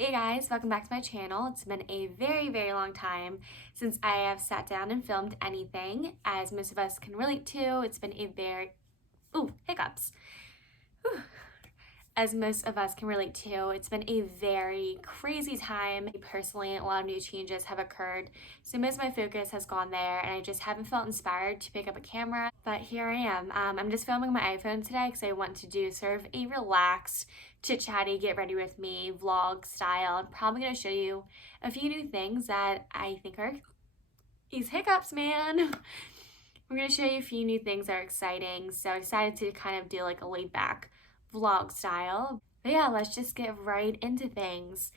Hey guys, welcome back to my channel. It's been a very long time since I have sat down and filmed anything. As most of us can relate to, it's been a hiccups. Whew. As most of us can relate to, it's been a very crazy time. Personally, a lot of new changes have occurred, so most of my focus has gone there, and I just haven't felt inspired to pick up a camera. But here I am. I'm just filming my iPhone today because I want to do sort of a relaxed, chit-chatty, get ready with me vlog style. I'm probably going to show you a few new things that I think are these hiccups, man. We're going to show you a few new things that are exciting, so I decided to kind of do like a laid-back vlog style. But yeah, let's just get right into things.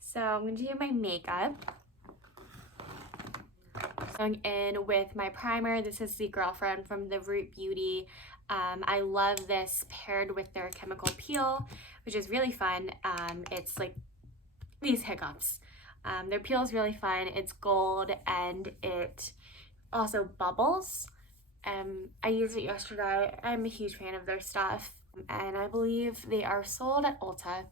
So I'm going to do my makeup. Going in with my primer. This is the Girlfriend from the Root Beauty. I love this paired with their chemical peel, which is really fun. It's like these hiccups. Their peel is really fun. It's gold and it also bubbles. I used it yesterday. I'm a huge fan of their stuff, and I believe they are sold at Ulta.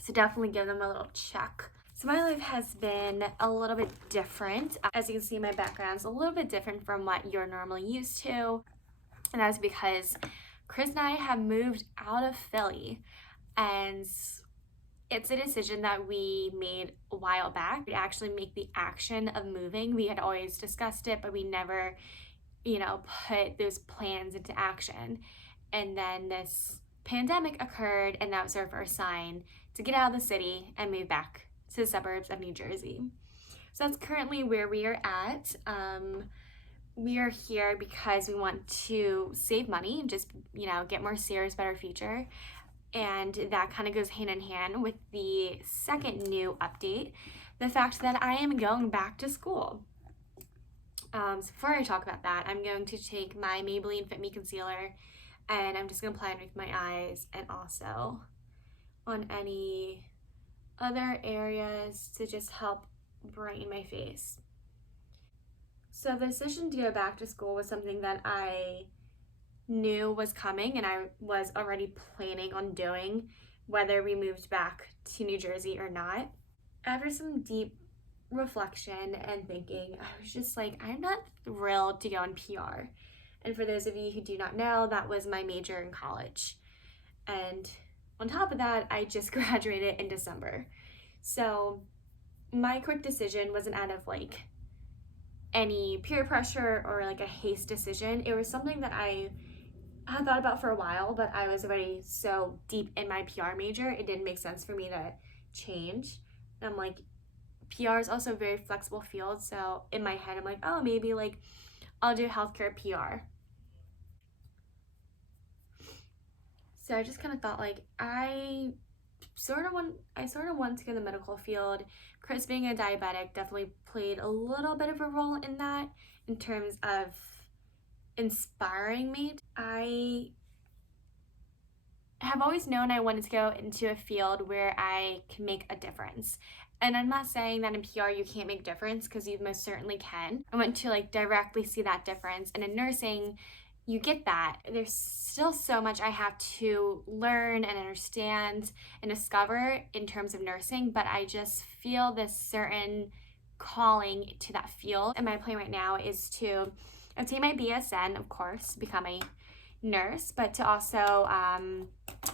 So definitely give them a little check. So my life has been a little bit different. As you can see, my background's a little bit different from what you're normally used to. And that's because Chris and I have moved out of Philly. And it's a decision that we made a while back. We actually make the action of moving. We had always discussed it, but we never, put those plans into action. And then this pandemic occurred, and that was sort of our sign to get out of the city and move back to the suburbs of New Jersey. So that's currently where we are at. We are here because we want to save money and just, get more serious about our future. And that kind of goes hand in hand with the second new update, the fact that I am going back to school. So before I talk about that, I'm going to take my Maybelline Fit Me Concealer and I'm just going to apply it with my eyes and also on any other areas to just help brighten my face. So the decision to go back to school was something that I knew was coming and I was already planning on doing, whether we moved back to New Jersey or not. After some deep reflection and thinking, I was just like, I'm not thrilled to go in PR. And for those of you who do not know, that was my major in college. And on top of that, I just graduated in December. So my quick decision wasn't out of like any peer pressure or like a haste decision. It was something that I had thought about for a while, but I was already so deep in my PR major, it didn't make sense for me to change. And I'm like, PR is also a very flexible field. So in my head, I'm like, oh, maybe like I'll do healthcare PR. So I just kind of thought like I sort of want to go in the medical field. Chris being a diabetic definitely played a little bit of a role in that in terms of inspiring me. I have always known I wanted to go into a field where I can make a difference. And I'm not saying that in PR you can't make a difference, because you most certainly can. I want to like directly see that difference. And in nursing, you get that. There's still so much I have to learn and understand and discover in terms of nursing, but I just feel this certain calling to that field. And my plan right now is to obtain my BSN, of course, become a nurse, but to also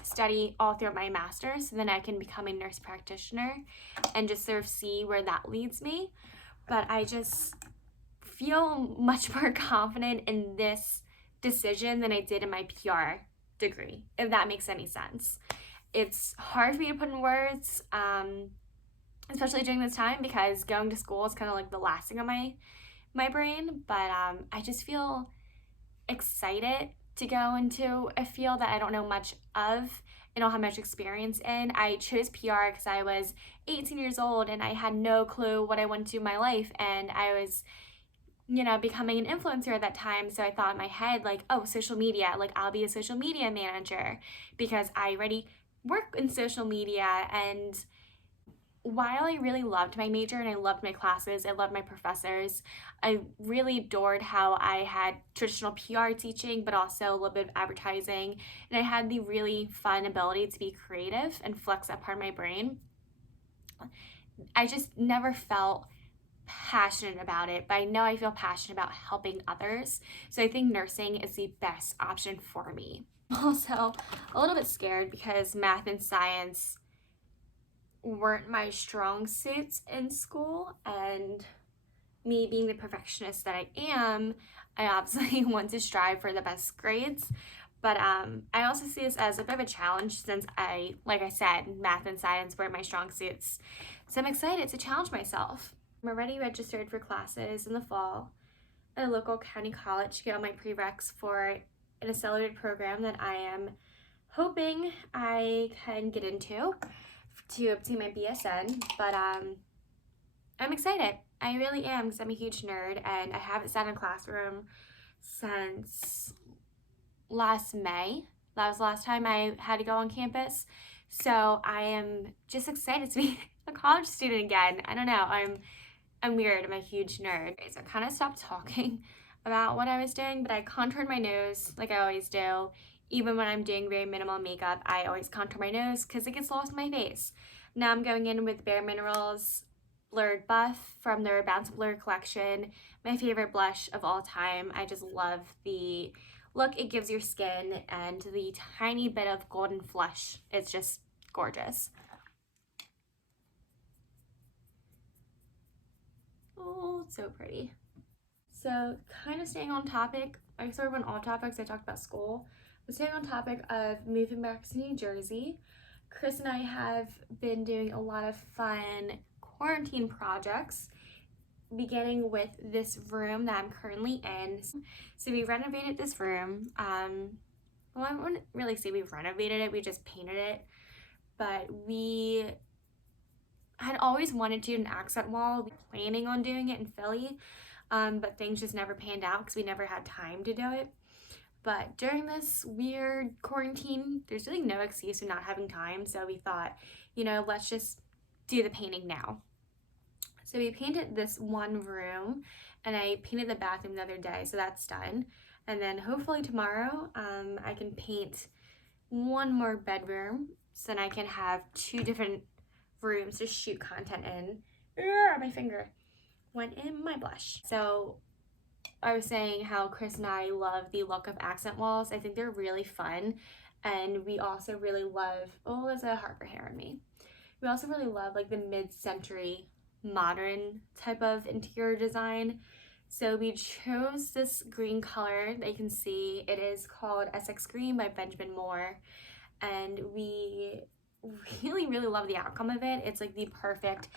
study all throughout my master's, so then I can become a nurse practitioner and just sort of see where that leads me. But I just feel much more confident in this decision than I did in my PR degree, if that makes any sense. It's hard for me to put in words, especially during this time, because going to school is kind of like the last thing on my brain, but I just feel excited to go into a field that I don't know much of and don't have much experience in. I chose PR because I was 18 years old and I had no clue what I wanted to do in my life, and I was becoming an influencer at that time. So I thought in my head, like, oh, social media, like I'll be a social media manager because I already work in social media. And while I really loved my major and I loved my classes, I loved my professors, I really adored how I had traditional PR teaching, but also a little bit of advertising. And I had the really fun ability to be creative and flex that part of my brain. I just never felt passionate about it, but I know I feel passionate about helping others. So I think nursing is the best option for me. Also, a little bit scared because math and science weren't my strong suits in school, and me being the perfectionist that I am, I obviously want to strive for the best grades. But I also see this as a bit of a challenge since like I said, math and science were my strong suits. So I'm excited to challenge myself. I'm already registered for classes in the fall at a local county college to get all my prereqs for an accelerated program that I am hoping I can get into to obtain my BSN. But I'm excited. I really am, because I'm a huge nerd and I haven't sat in a classroom since last May. That was the last time I had to go on campus. So I am just excited to be a college student again. I don't know. I'm weird. I'm a huge nerd. So I kind of stopped talking about what I was doing, but I contoured my nose like I always do. Even when I'm doing very minimal makeup, I always contour my nose because it gets lost in my face. Now I'm going in with Bare Minerals Blurred Buff from their Bounce Blur collection. My favorite blush of all time. I just love the look it gives your skin and the tiny bit of golden flush. It's just gorgeous. Oh, it's so pretty. So kind of staying on topic, I sort of went off topics. I talked about school, but staying on topic of moving back to New Jersey, Chris and I have been doing a lot of fun quarantine projects, beginning with this room that I'm currently in. So we renovated this room. Well, I wouldn't really say we renovated it, we just painted it, but we had always wanted to do an accent wall, planning on doing it in Philly, but things just never panned out because we never had time to do it. But during this weird quarantine, there's really no excuse for not having time, so we thought, let's just do the painting now. So we painted this one room, and I painted the bathroom the other day, so that's done. And then hopefully tomorrow, I can paint one more bedroom, so then I can have 2 different rooms to shoot content in. My finger went in my blush. So I was saying how Chris and I love the look of accent walls. I think they're really fun, and we also really love, oh, there's a Harper hair on me. We also really love like the mid-century modern type of interior design. So we chose this green color that you can see. It is called Essex Green by Benjamin Moore, and we really, really love the outcome of it. It's like the perfect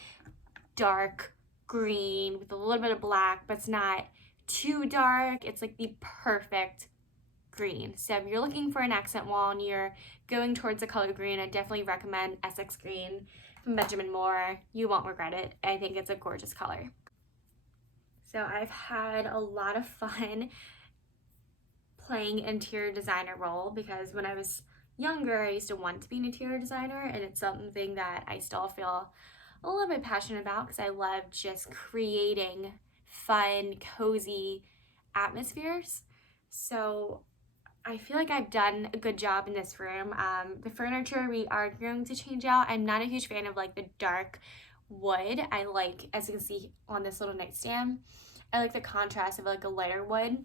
dark green with a little bit of black, but it's not too dark. It's like the perfect green. So if you're looking for an accent wall and you're going towards the color green, I definitely recommend Essex Green from Benjamin Moore. You won't regret it. I think it's a gorgeous color. So I've had a lot of fun playing interior designer role, because when I was younger, I used to want to be an interior designer, and it's something that I still feel a little bit passionate about because I love just creating fun, cozy atmospheres. So I feel like I've done a good job in this room. The furniture we are going to change out. I'm not a huge fan of like the dark wood. I like, as you can see on this little nightstand, I like the contrast of like a lighter wood.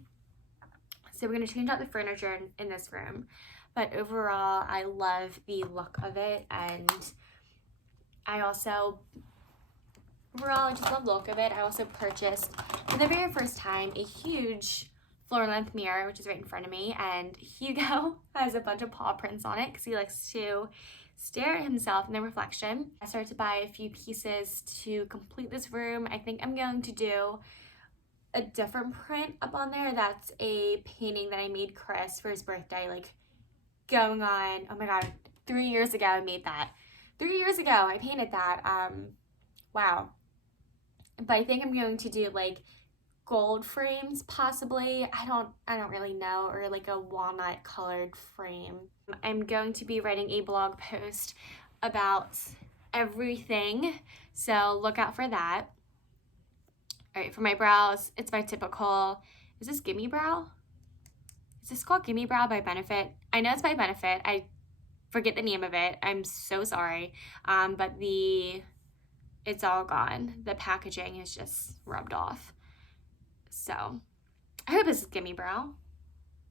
So we're going to change out the furniture in this room. But overall, I love the look of it, and I also, overall, I just love the look of it. I also purchased, for the very first time, a huge floor-length mirror, which is right in front of me, and Hugo has a bunch of paw prints on it because he likes to stare at himself in the reflection. I started to buy a few pieces to complete this room. I think I'm going to do a different print up on there. That's a painting that I made Chris for his birthday, like going on, oh my god, 3 years ago I made that. 3 years ago I painted that. Wow. But I think I'm going to do like gold frames possibly. I don't really know, or like a walnut colored frame. I'm going to be writing a blog post about everything, so look out for that. All right, for my brows, it's my typical, is this Gimme Brow? Is this called Gimme Brow by Benefit? I know it's by Benefit. I forget the name of it. I'm so sorry. But the it's all gone. The packaging is just rubbed off. So I hope this is Gimme Brow,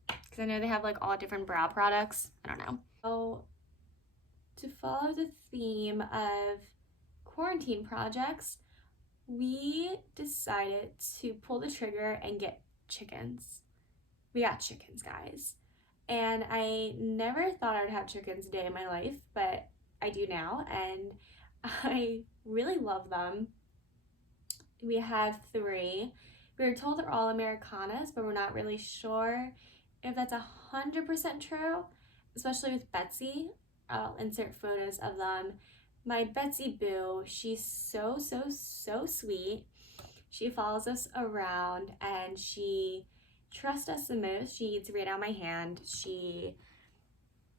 because I know they have like all different brow products. I don't know. So to follow the theme of quarantine projects, we decided to pull the trigger and get chickens. We got chickens, guys. And I never thought I would have chickens a day in my life, but I do now, and I really love them. We have 3. We were told they're all Americanas, but we're not really sure if that's 100% true, especially with Betsy. I'll insert photos of them. My Betsy Boo, she's so, so, so sweet. She follows us around and she trusts us the most. She eats right out my hand. She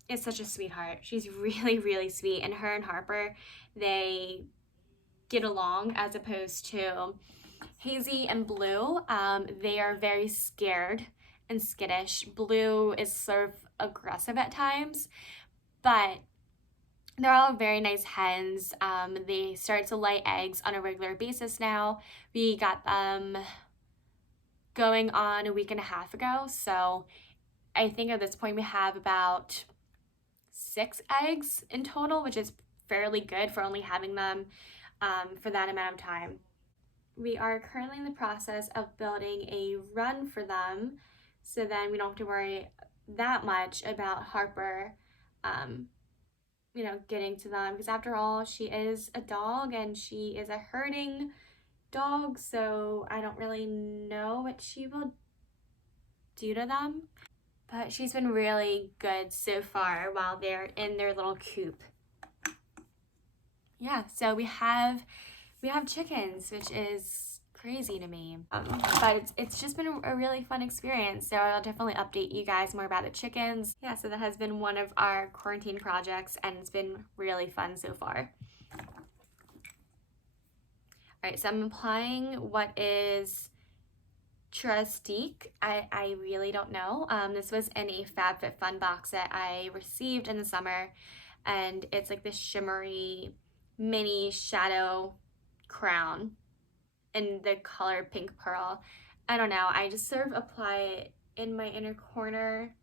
is such a sweetheart. She's really, really sweet. And her and Harper, they get along, as opposed to Hazy and Blue. They are very scared and skittish. Blue is sort of aggressive at times, but they're all very nice hens. They start to lay eggs on a regular basis now. We got them going on a week and a half ago, so I think at this point we have about 6 eggs in total, which is fairly good for only having them for that amount of time. We are currently in the process of building a run for them, so then we don't have to worry that much about Harper getting to them, because after all, she is a dog and she is a herding dog, so I don't really know what she will do to them. But she's been really good so far while they're in their little coop. Yeah, so we have chickens, which is crazy to me. But it's just been a really fun experience, so I'll definitely update you guys more about the chickens. Yeah, so that has been one of our quarantine projects, and it's been really fun so far. All right, so I'm applying what is Trustique. I really don't know. This was in a FabFitFun box that I received in the summer, and it's like this shimmery mini shadow crown in the color pink pearl. I don't know, I just sort of apply it in my inner corner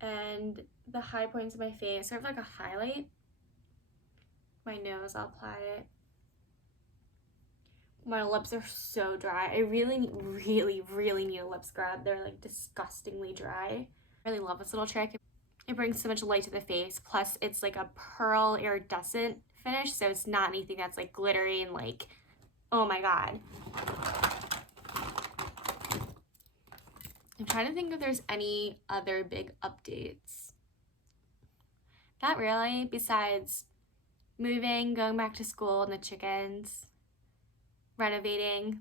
and the high points of my face, sort of like a highlight. My nose, I'll apply it. My lips are so dry. I really, really, really need a lip scrub. They're like disgustingly dry. I really love this little trick. It brings so much light to the face, plus it's like a pearl iridescent finish, so it's not anything that's like glittery and like, oh my god. I'm trying to think if there's any other big updates. Not really, besides moving, going back to school, and the chickens, renovating,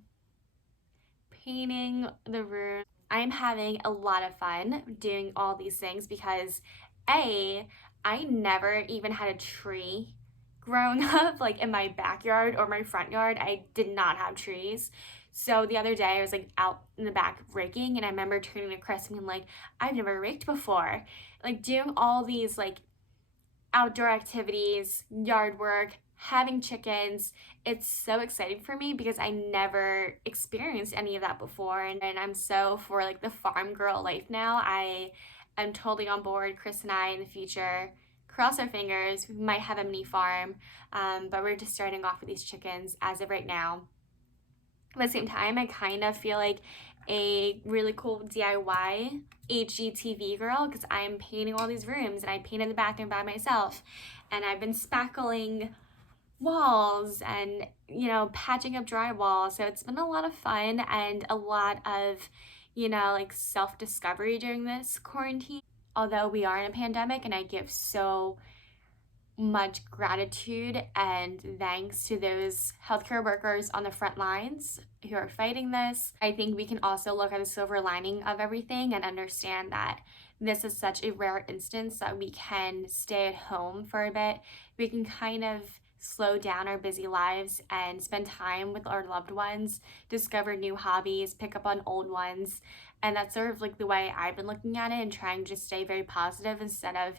painting the room. I'm having a lot of fun doing all these things because I never even had a tree growing up, like in my backyard or my front yard. I did not have trees. So the other day I was like out in the back raking, and I remember turning to Chris and being like, I've never raked before. Like doing all these like outdoor activities, yard work, having chickens, it's so exciting for me because I never experienced any of that before, and I'm so for like the farm girl life now. I am totally on board. Chris and I in the future, cross our fingers, we might have a mini farm, but we're just starting off with these chickens as of right now. At the same time, I kind of feel like a really cool DIY HGTV girl because I'm painting all these rooms, and I painted the bathroom by myself, and I've been spackling walls and patching up drywall. So it's been a lot of fun and a lot of like self-discovery during this quarantine, although we are in a pandemic, and I give so much gratitude and thanks to those healthcare workers on the front lines who are fighting this. I think we can also look at the silver lining of everything and understand that this is such a rare instance that we can stay at home for a bit. We can kind of slow down our busy lives and spend time with our loved ones, discover new hobbies, pick up on old ones. And that's sort of like the way I've been looking at it and trying to stay very positive instead of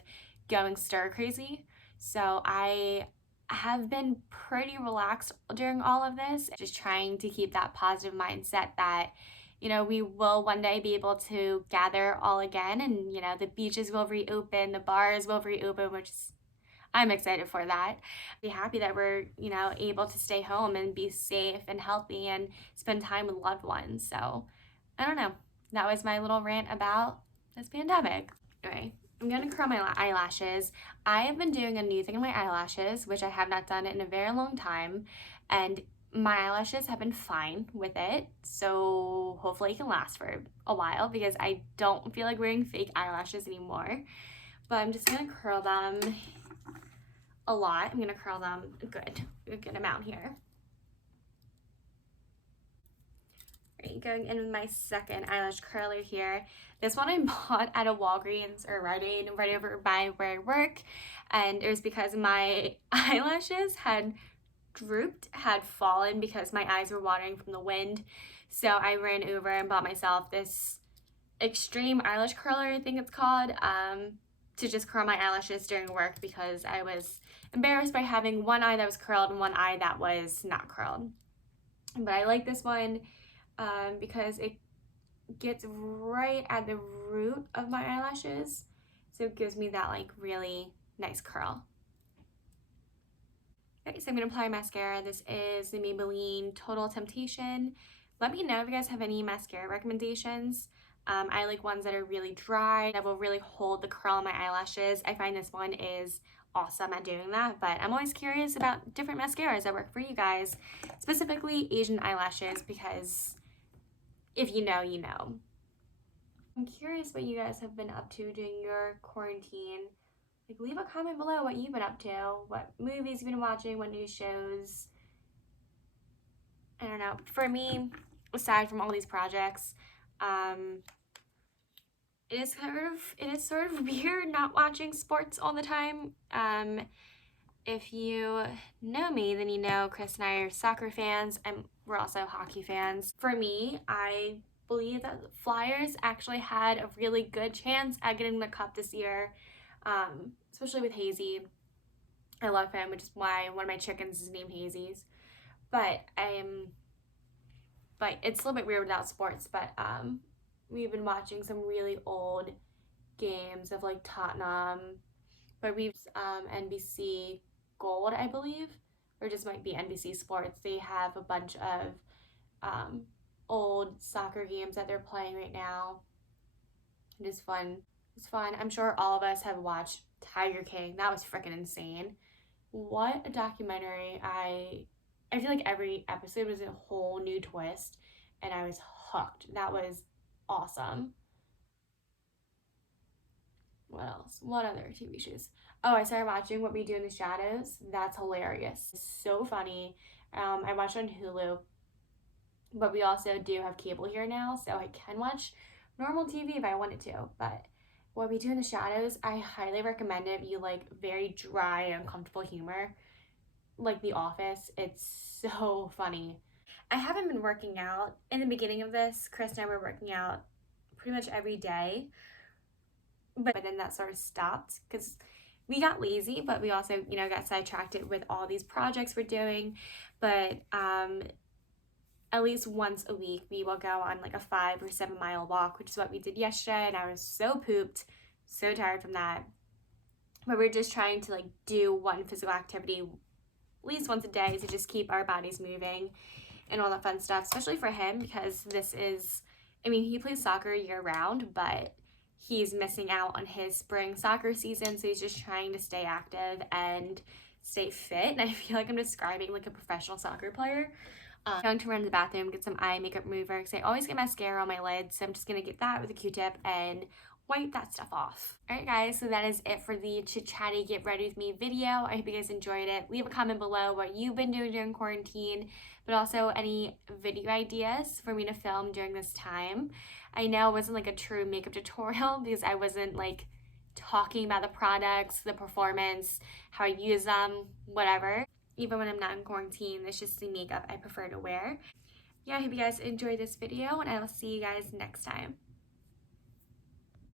going stir crazy. So I have been pretty relaxed during all of this, just trying to keep that positive mindset that, you know, we will one day be able to gather all again, and, you know, the beaches will reopen, the bars will reopen, which is, I'm excited for that. Be happy that we're, you know, able to stay home and be safe and healthy and spend time with loved ones. So I don't know. That was my little rant about this pandemic. Anyway, I'm gonna curl my eyelashes. I have been doing a new thing in my eyelashes, which I have not done in a very long time, and my eyelashes have been fine with it, so hopefully it can last for a while because I don't feel like wearing fake eyelashes anymore. But I'm just gonna curl them a lot. I'm gonna curl them a good amount here. Right, going in with my second eyelash curler here. This one I bought at a Walgreens or Rite Aid right over by where I work, and it was because my eyelashes had drooped, had fallen because my eyes were watering from the wind. So I ran over and bought myself this extreme eyelash curler, I think it's called, to just curl my eyelashes during work because I was embarrassed by having one eye that was curled and one eye that was not curled. But I like this one because it gets right at the root of my eyelashes, so it gives me that like really nice curl. Okay, so I'm gonna apply mascara. This is the Maybelline Total Temptation. Let me know if you guys have any mascara recommendations. I like ones that are really dry, that will really hold the curl on my eyelashes. I find this one is awesome at doing that, but I'm always curious about different mascaras that work for you guys, specifically Asian eyelashes, because if you know, you know. I'm curious what you guys have been up to during your quarantine. Like, leave a comment below what you've been up to, what movies you've been watching, what new shows. I don't know. For me, aside from all these projects, it is sort of weird not watching sports all the time. If you know me, then you know Chris and I are soccer fans, and we're also hockey fans. For me, I believe that the Flyers actually had a really good chance at getting the cup this year, especially with Hazy. I love him, which is why one of my chickens is named Hazy's. But it's a little bit weird without sports. But we've been watching some really old games of like Tottenham, but we've NBC Gold, I believe, or just might be NBC Sports. They have a bunch of old soccer games that they're playing right now. It is fun. It's fun. I'm sure all of us have watched Tiger King. That was freaking insane. What a documentary. I feel like every episode was a whole new twist, and I was hooked. That was awesome. What else? What other TV shows? Oh, I started watching What We Do in the Shadows. That's hilarious. It's so funny. I watched on Hulu, but we also do have cable here now, so I can watch normal TV if I wanted to. But What We Do in the Shadows, I highly recommend it if you like very dry, uncomfortable humor, like The Office. It's so funny. I haven't been working out. In the beginning of this, Chris and I were working out pretty much every day, but then that sort of stopped because we got lazy, but we also, you know, got sidetracked with all these projects we're doing. But at least once a week we will go on like a 5 or 7 mile walk, which is what we did yesterday, and I was so pooped, so tired from that. But we're just trying to like do one physical activity at least once a day to just keep our bodies moving and all that fun stuff, especially for him because this is, I mean, he plays soccer year round, but he's missing out on his spring soccer season, so he's just trying to stay active and stay fit. And I feel like I'm describing like a professional soccer player. Going to run to the bathroom, get some eye makeup remover because I always get mascara on my lids, so I'm just gonna get that with a Q-tip and wipe that stuff off. Alright guys, so that is it for the chit-chatty get ready with me video. I hope you guys enjoyed it. Leave a comment below what you've been doing during quarantine, but also any video ideas for me to film during this time. I know it wasn't like a true makeup tutorial because I wasn't like talking about the products, the performance, how I use them, whatever. Even when I'm not in quarantine, it's just the makeup I prefer to wear. Yeah, I hope you guys enjoyed this video, and I will see you guys next time.